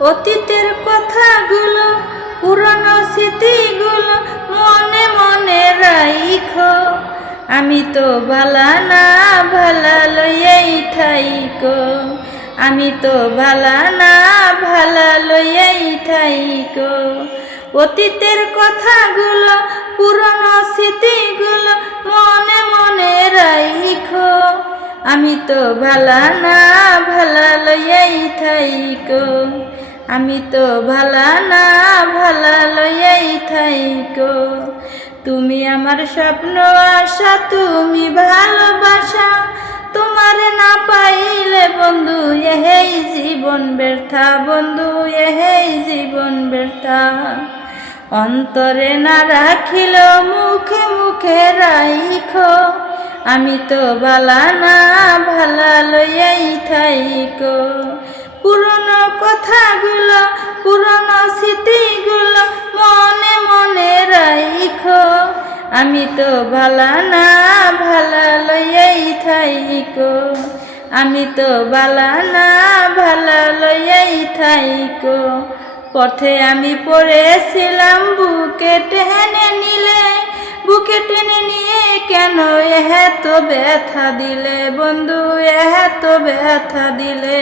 অতীতের কথাগুলো পুরনো স্মৃতিগুলো মনে মনে রাইখো। আমি তো ভালা না ভালা লইয়াই থাইকো। আমি তো ভালা না ভালা লইয়াই থাইকো। অতীতের কথাগুলো পুরনো স্মৃতিগুলো মনে মনে রাইখো। আমি তো ভালা না ভালা লইয়াই থাইকো। আমি তো ভালা না ভালা লইয়াই থাইকো। তুমি আমার স্বপ্ন আশা, তুমি ভালোবাসা। তোমার না পাইলে বন্ধু এহেই জীবন ব্যর্থা, বন্ধু এহেই জীবন ব্যর্থা। অন্তরে না রাখিল মুখে মুখে রাইখো। আমি তো ভালা না ভালা লইয়াই থাইকো। পুরনো কথাগুলো পুরনো স্মৃতিগুলো মনে মনে রাইখো। আমি তো ভালা না ভালা লইয়াই থাইকো। আমি তো ভালা না ভালা লইয়াই থাইকো। পথে আমি পড়েছিলাম বুকে টেনে নিলে, বুকে টেনে নিয়ে কেন এত ব্যথা দিলে বন্ধু, এত ব্যথা দিলে।